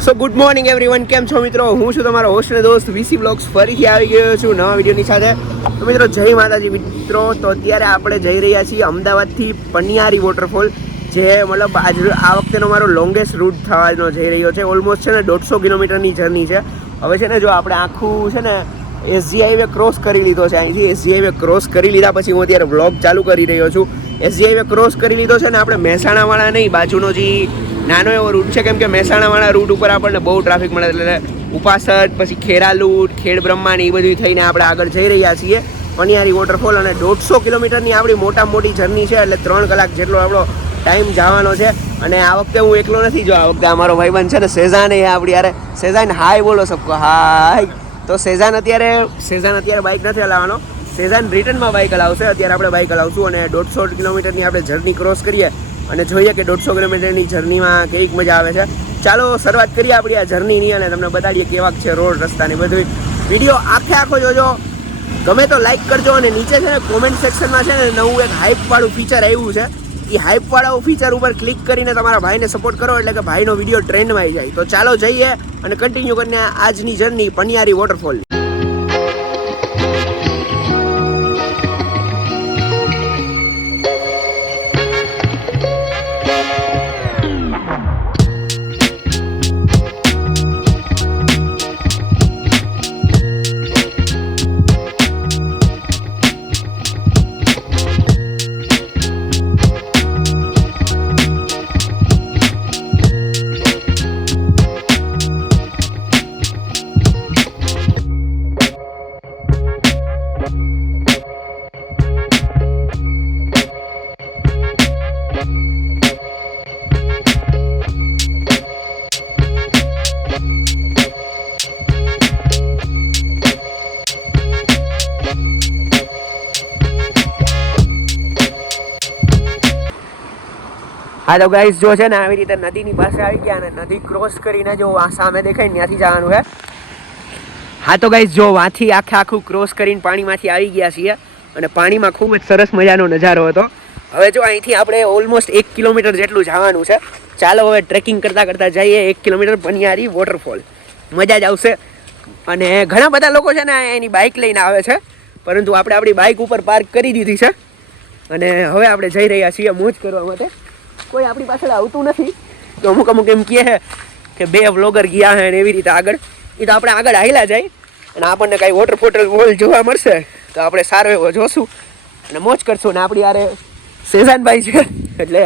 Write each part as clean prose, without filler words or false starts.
સો good morning everyone, કેમ છો મિત્રો? હું છું તમારો હોસ્ટ અને દોસ્ત વીસી બ્લોગ્સ ફરીથી આવી ગયો છું નવા વિડીયોની સાથે. તો મિત્રો જય માતાજી મિત્રો. તો અત્યારે આપણે જઈ રહ્યા છીએ અમદાવાદથી પનિયારી વોટરફોલ, જે મતલબ આ વખતેનો મારો લોંગેસ્ટ રૂટ થવાનો જઈ રહ્યો છે. ઓલમોસ્ટ છે ને 150 કિલોમીટરની જર્ની છે. હવે છે ને જો આપણે આખું છે ને એસજી હાઈવે ક્રોસ કરી લીધો છે. અહીંથી એસજી હાઈવે ક્રોસ કરી લીધા પછી હું અત્યારે વ્લોગ ચાલુ કરી રહ્યો છું. એસજી હાઈવે ક્રોસ કરી લીધો છે ને આપણે મહેસાણાવાળા નહીં, બાજુનો જે નાનો એવો રૂટ છે, કેમ કે મહેસાણાવાળા રૂટ ઉપર આપણને બહુ ટ્રાફિક મળે, એટલે ઉપાસદ પછી ખેરાલુટ ખેડ બ્રહ્મા ને એ બધું થઈને આપણે આગળ જઈ રહ્યા છીએ પનિયારી વોટરફોલ. અને 150 કિલોમીટરની આપણી મોટામાં મોટી જર્ની છે, એટલે 3 કલાક જેટલો આપણો ટાઈમ જવાનો છે. અને આ વખતે હું એકલો નથી, જો આ વખતે અમારો ભાઈબંધ છે ને સેઝાન, એ આપણી યારે સેઝાન હાય બોલો સબકો હાય. તો સેઝાન અત્યારે બાઇક નથી હલાવવાનો, સેઝાન રિટર્નમાં બાઇક હલાવશે. અત્યારે આપણે બાઇક હલાવશું અને 150 કિલોમીટરની આપણે જર્ની ક્રોસ કરીએ અને જોઈએ કે 150 કિલોમીટરની જર્નીમાં કેવીક મજા આવે છે. ચાલો શરૂઆત કરીએ આપણી આ જર્નીની અને તમને બતાડીએ કેવાક છે રોડ રસ્તાની બધું. વિડીયો આખો જોજો, ગમે તો લાઈક કરજો. અને નીચે છે ને કોમેન્ટ સેક્શનમાં છે ને નવું એક હાઇપવાળું ફીચર આવ્યું છે. એ હાઇપવાળા ફીચર ઉપર ક્લિક કરીને તમારા ભાઈને સપોર્ટ કરો, એટલે કે ભાઈનો વિડીયો ટ્રેન્ડમાં આવી જાય. તો ચાલો જઈએ અને કન્ટિન્યુ કરીને આજની જર્ની પનિયારી વોટરફોલ. હા તો ગાઈસ જો છે ને આવી રીતે નદીની પાસે આવી ગયા અને નદી ક્રોસ કરીને જો આ સામે દેખાય ને ત્યાંથી જવાનું છે. હા તો ગાઈસ જો વાંથી આખું ક્રોસ કરીને પાણીમાંથી આવી ગયા છીએ અને પાણીમાં ખૂબ જ સરસ મજાનો નજારો હતો. હવે જો અહીંથી આપણે ઓલમોસ્ટ 1 કિલોમીટર જેટલું જવાનું છે. ચાલો હવે ટ્રેકિંગ કરતાં જઈએ 1 કિલોમીટર પનિયારી વોટરફોલ. મજા જ આવશે. અને ઘણા બધા લોકો છે ને એની બાઇક લઈને આવે છે, પરંતુ આપણે આપણી બાઇક ઉપર પાર્ક કરી દીધી છે અને હવે આપણે જઈ રહ્યા છીએ મોજ કરવા માટે. કોઈ આપણી પાછળ આવતું નથી, તો અમુક એમ કહે કે 2 વ્લોગર ગયા હે ને એવી રીતે આગળ. એ તો આપણે આગળ હાલ્યા જાય અને આપણને કાંઈ વોટરફોલ જોવા મળશે તો આપણે સારો એવો જોશું અને મોજ કરશું. ને આપણી યારે સેઝાનભાઈ છે એટલે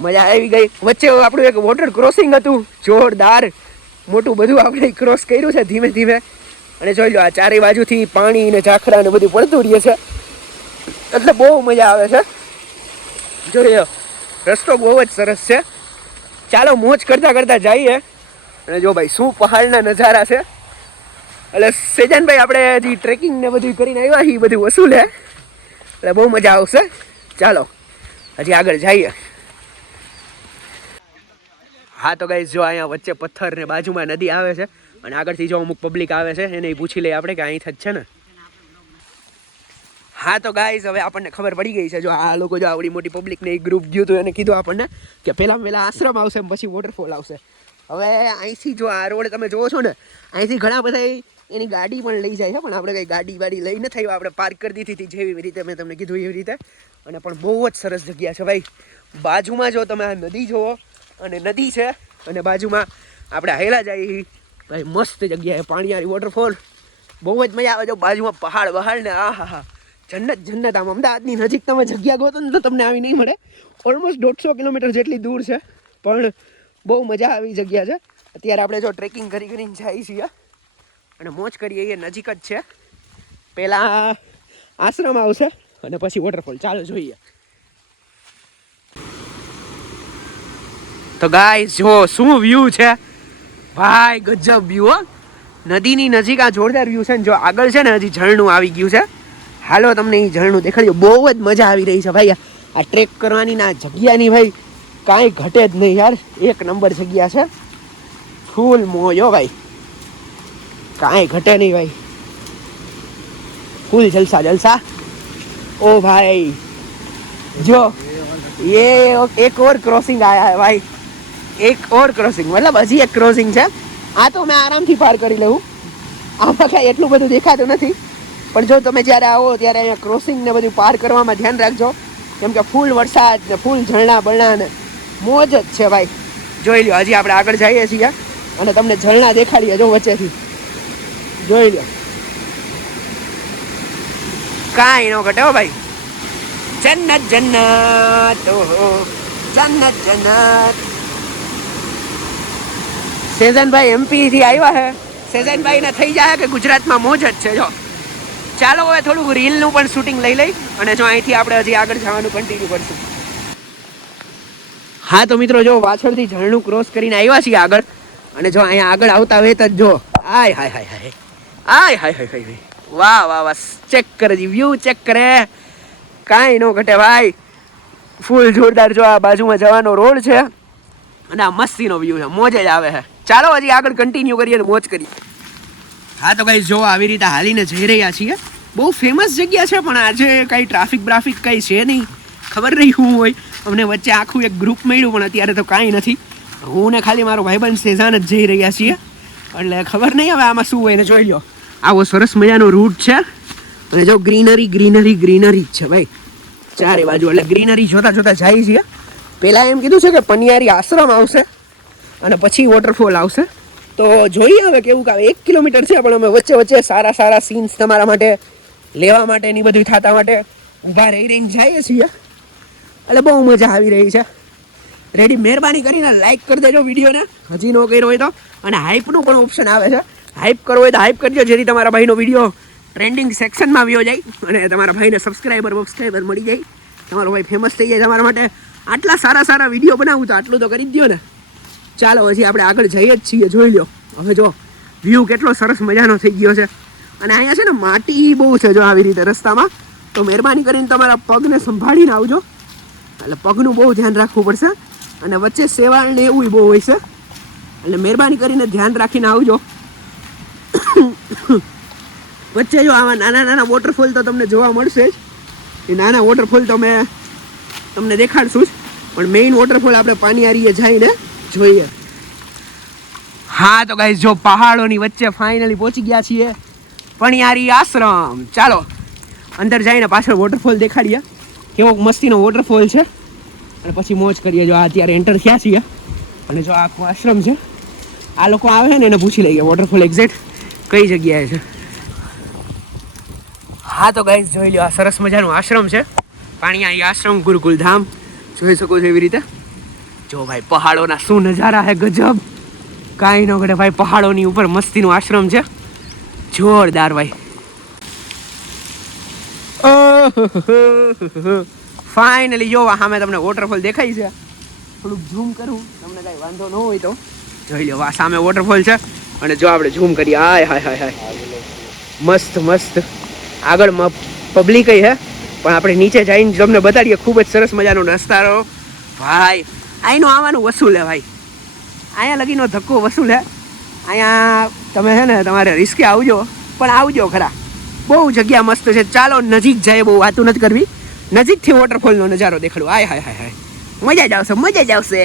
મજા આવી ગઈ. વચ્ચે આપણું એક વોટર ક્રોસિંગ હતું જોરદાર મોટું, બધું આપણે ક્રોસ કર્યું છે ધીમે ધીમે. અને જોઈ લો આ ચારે બાજુથી પાણી ને ઝાખરા ને બધું પડતું રહે છે, એટલે બહુ મજા આવે છે. જોઈ રસ્તો બહુ જ સરસ છે. ચાલો મોજ કરતા જઈએ. અને જો ભાઈ શું પહાડના નજારા છે. એટલે સેજાનભાઈ આપણે હજી ટ્રેકિંગ ને બધું કરીને આવ્યા છીએ, બધું વસૂલે, એટલે બહુ મજા આવશે. ચાલો હજી આગળ જઈએ. હા તો ગાઈસ જો અહીંયા વચ્ચે પથ્થર ને બાજુમાં નદી આવે છે અને આગળથી જો અમુક પબ્લિક આવે છે, એને પૂછી લઈએ આપણે કે અહીંથી જ છે ને. હા તો ગાઈઝ હવે આપણને ખબર પડી ગઈ છે. જો આ લોકો જો આવડી મોટી પબ્લિકને એક ગ્રુપ ગયું હતું, એને કીધું આપણને કે પહેલાં આશ્રમ આવશે પછી વોટરફોલ આવશે. હવે અહીંથી જો આ રોડ તમે જોવો છો ને, અહીંથી ઘણા બધા એની ગાડી પણ લઈ જાય છે, પણ આપણે કંઈ ગાડી લઈ નથી આવ્યા. આપણે પાર્ક કરી દીધી હતી જેવી રીતે મેં તમને કીધું એવી રીતે. અને પણ બહુ જ સરસ જગ્યા છે ભાઈ. બાજુમાં જો તમે આ નદી જુઓ, અને નદી છે અને બાજુમાં આપણે હાલ્યા જઈએ ભાઈ, મસ્ત જગ્યા છે પનિયારી વોટરફોલ. બહુ જ મજા આવે. જો બાજુમાં પહાડ ને હા જન્નત. આમ અમદાવાદની નજીક તમે જગ્યા ગોતો ને તો તમને આવી નહીં મળે. ઓલમોસ્ટ 150 કિલોમીટર જેટલી દૂર છે, પણ બહુ મજા આવી જગ્યા છે. અત્યારે આપણે જો ટ્રેકિંગ કરીને જઈએ છીએ અને મોજ કરીએ, એ નજીક જ છે. પહેલાં આશ્રમ આવશે અને પછી વોટરફોલ. ચાલો જોઈએ. તો ગાઈસ જો શું વ્યૂ છે ભાઈ, ગજબ વ્યૂ હો. નદીની નજીક આ જોરદાર વ્યૂ છે ને જો આગળ છે ને હજી ઝરણું આવી ગયું છે. હાલો તમને એ ઝરણું દેખાડ્યું. બહુ જ મજા આવી રહી છે ભાઈ આ ટ્રેક કરવાની ના જગ્યાની. ભાઈ કાંઈ ઘટે જ નહીં યાર, 1 નંબર જગ્યા છે. ફૂલ મોજો ભાઈ, કાંઈ ઘટે નહીં ભાઈ, ફૂલ જલસા. ओ भाई जो ये एक और क्रॉसिंग आया है भाई, એક ઓર ક્રોસિંગ, મતલબ હજી એક ક્રોસિંગ છે. આ તો મેં આરામથી પાર કરી લઉં. આમાં કાંઈ એટલું બધું દેખાતું નથી, પણ જો તમે જ્યારે આવો ત્યારે અહીંયા ક્રોસિંગ ને બધું પાર કરવામાં ધ્યાન રાખજો, કેમ કે ફૂલ વરસાદ ને ફૂલ ઝરણા બરણા ને મોજ જ છે ભાઈ. જોઈ લો, હજી આપણે આગળ જઈએ છીએ અને તમને ઝરણા દેખાડીએ જો વચ્ચેથી. જોઈ લો, કાંઈ ન ઘટે હો ભાઈ. જન્નત જન્નત, ઓહો જન્નત જન્નત. સેઝનભાઈ એમપી થી આવ્યા છે. સેઝનભાઈ ને થઈ જાય કે ગુજરાતમાં મોજ જ છે. જો ચાલો હવે થોડુંક રીલનું પણ શૂટિંગ લઈ લઈ અને જો અહીંથી આપણે હજી આગળ જવાનું કન્ટિન્યુ કરશું. હા તો મિત્રો, જો પાછળથી ઝરણું ક્રોસ કરીને આવ્યા છીએ આગળ, અને જો અહીંયા આગળ આવતા વેત જ જો આય હાય હાય હાય આય હાય હાય હાય, વાહ વાહ વાહ. ચેક કરે જી, વ્યૂ ચેક કરે, કાંઈ ન ઘટે ભાઈ. ફૂલ જોરદાર. જો આ બાજુમાં જવાનો રોડ છે અને આ મસ્તીનો વ્યૂ છે, મોજ જ આવે છે. ચાલો હજી આગળ કન્ટિન્યુ કરીએ અને મોજ કરીએ. હા તો ગાઈસ, જો આવી રીતે હાલીને જઈ રહ્યા છીએ. બહુ ફેમસ જગ્યા છે, પણ આજે કંઈ ટ્રાફિક કંઈ છે નહીં. ખબર નહીં શું હોય. અમને વચ્ચે આખું એક ગ્રુપ મળ્યું, પણ અત્યારે તો કાંઈ નથી. હું ને ખાલી મારો ભાઈબંધ સેઝાન જ જઈ રહ્યા છીએ, એટલે ખબર નહીં હવે આમાં શું હોય. ને જોઈ લો, આવો સરસ મજાનો રૂટ છે અને જો ગ્રીનરી ગ્રીનરી ગ્રીનરી જ છે ભાઈ ચારે બાજુ. એટલે ગ્રીનરી જોતા જોતા જાય છીએ. પહેલાં એમ કીધું છે કે પનિયારી આશ્રમ આવશે અને પછી વોટરફોલ આવશે. તો જોઈએ હવે કેવું. 1 કિલોમીટર છે, પણ અમે વચ્ચે વચ્ચે સારા સારા સીન્સ તમારા માટે લેવા માટે ની બધું થતા માટે ઊભા રહીને જઈએ છીએ. એટલે બહુ મજા આવી રહી છે. રેડી, મહેરબાની કરીને લાઈક કરી દેજો વિડીયોને, હજી ન કર્યો હોય તો. અને હાઈપનું પણ ઓપ્શન આવે છે, હાઈપ કરવો હોય તો હાઈપ કરજો, જેથી તમારા ભાઈનો વિડીયો ટ્રેન્ડિંગ સેક્શનમાં આવ્યો જાય અને તમારા ભાઈને સબસ્ક્રાઈબર મળી જાય. તમારો ભાઈ ફેમસ થઈ જાય તમારા માટે. આટલા સારા સારા વિડીયો બનાવું તો આટલું તો કરી જ દો ને. ચાલો હજી આપણે આગળ જઈએ જ છીએ. જોઈ લો, હવે જો વ્યૂ કેટલો સરસ મજાનો થઈ ગયો છે. અને અહીંયા છે ને માટી બહુ છે જો આવી રીતે રસ્તામાં, તો મહેરબાની કરીને તમારા પગને સંભાળીને આવજો. એટલે પગનું બહુ ધ્યાન રાખવું પડશે. અને વચ્ચે સેવાળ ને એવું બહુ હોય છે, એટલે મહેરબાની કરીને ધ્યાન રાખીને આવજો. વચ્ચે જો આવા નાના નાના વોટરફોલ તો તમને જોવા મળશે જ. એ નાના વોટરફોલ તો મેં તમને દેખાડશું જ, પણ મેઇન વોટરફોલ આપણે પાણીયારીએ જઈને જોઈએ. હા તો ગાઈસ, જો પહાડોની વચ્ચે ફાઇનલી પહોંચી ગયા છીએ, પણિયારી આશ્રમ. ચાલો અંદર જઈને પાછળ વોટરફોલ દેખાડીએ, કેવો મસ્તીનો વોટરફોલ છે, અને પછી મોજ કરીએ. જો આ અત્યારે એન્ટર થયા છીએ અને જો આખો આશ્રમ છે. આ લોકો આવે ને એને પૂછી લઈએ વોટરફોલ એક્ઝેક્ટ કઈ જગ્યાએ છે. હા તો ગાઈસ, જોઈ લો, આ સરસ મજાનું આશ્રમ છે, પાણીયારી આશ્રમ ગુરુકુલ ધામ. જોઈ શકો છો એવી રીતે. જો ભાઈ પહાડોના શું નજારા હે, ગજબ. કાંઈ ન ઘટે ભાઈ, પહાડોની ઉપર મસ્તીનું આશ્રમ છે, જોરદાર ભાઈ. ફાઇનલી જો સામે તમને વોટરફોલ દેખાય છે. થોડુંક ઝૂમ કરું, તમને કાંઈ વાંધો ન હોય તો. જોઈ લો, આ સામે વોટરફોલ છે અને જો આપણે ઝૂમ કરીએ, હાય હાય હાય હાય, મસ્ત મસ્ત. આગળ પબ્લિક છે, પણ આપણે નીચે જઈને તમને બતાડીએ. ખૂબ જ સરસ મજાનો નસ્તારો ભાઈ. અહીંનું આવવાનું વસૂલ હે ભાઈ, અહીંયા લગીનો ધક્કો વસૂલ હે. અહીંયા તમે છે ને તમારે રિસ્કે આવજો, પણ આવજો ખરા. બહુ જગ્યા મસ્ત છે. ચાલો નજીક જાય, બહુ વાતું નથી કરવી, નજીકથી વોટરફોલનો નજારો દેખાડો. હાય હાય હાય હાય, મજા જ આવશે, મજા જ આવશે.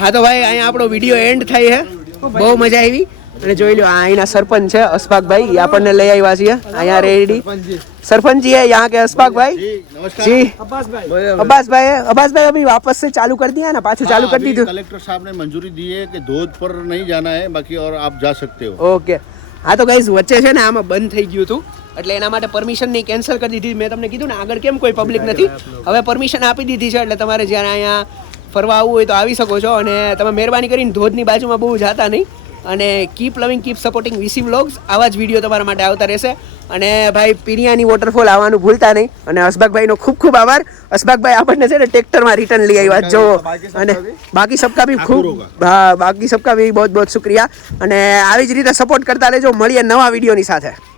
હા તો ભાઈ અહીંયા આપણો વિડીયો એન્ડ થાય છે. બહુ મજા આવી અને જોઈ લો આ અહીંના સરપંચ છે અશફાકભાઈ, એ આપણને લઈ આવ્યા છીએ અહીંયા રેડી. सरपंच जी है यहाँ के अशफाक भाई जी. अब्बास भाई अभी वापस से चालू कर दिया ना, पाछू चालू कर दी थी. कलेक्टर साहब ने मंजूरी दी है कि धोध पर नहीं जाना है, बाकी और आप जा सकते हो. ओके. હા તો ગાઈઝ વચ્ચે છે ને આમાં બંધ થઈ ગયું હતું એટલે એના માટે પરમિશન ની કેન્સલ કરી દીધી. મેં તમને કીધું ને આગળ કેમ કોઈ પબ્લિક નથી, હવે પરમિશન આપી દીધી છે એટલે તમારે જ્યારે અહીંયા ફરવા આવવું હોય તો આવી શકો છો. અને તમે મહેરબાની કરીને ધોધની બાજુમાં બહુ જાતા નહીં અને કીપ લવિંગ કીપ સપોર્ટિંગ વીસી વ્લોગ્સ. આવા જ વિડીયો તમારા માટે આવતા રહેશે. અને ભાઈ પિરિયાની વોટરફોલ આવવાનું ભૂલતા નહીં. અને અશફાકભાઈનો ખૂબ ખૂબ આભાર. અશફાકભાઈ આપણને છે ને ટ્રેક્ટરમાં રિટર્ન લઈ આવ્યા જો. અને બાકી સબકા ભી ખૂબ, હા બાકી સબકા ભી બહુ બહુ શુક્રિયા. અને આવી જ રીતે સપોર્ટ કરતા રહેજો. મળીએ નવા વિડીયોની સાથે.